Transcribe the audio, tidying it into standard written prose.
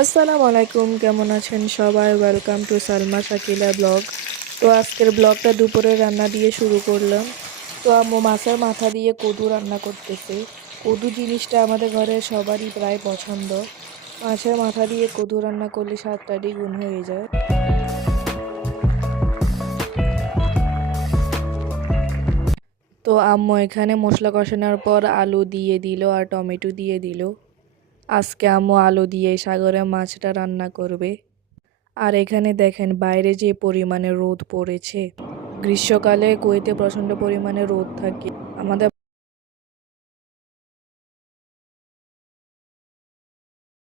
আসসালামু আলাইকুম, কেমন আছেন সবাই? Welcome to Salma Shakila blog. তো আজকের ব্লগটা দুপুরে রান্না দিয়ে শুরু করলাম। তো আম্মু মাছের মাথা দিয়ে কদু রান্না করতেছে। কদু জিনিসটা আমাদের ঘরে সবারই প্রায় পছন্দ। মাছের মাথা দিয়ে কদু রান্না করলে স্বাদটা দ্বিগুণ হয়ে যায়। তো আম্মু এখানে মশলা কষানোর পর আলু দিয়ে দিল আর টমেটো দিয়ে দিল। আজকে আম্মু আলু দিয়ে সাগরের মাছটা রান্না করবে। আর এখানে দেখেন বাইরে যে পরিমাণে রোদ পড়েছে। গ্রীষ্মকালে কুয়েতে প্রচণ্ড পরিমাণে রোদ থাকে। আমাদের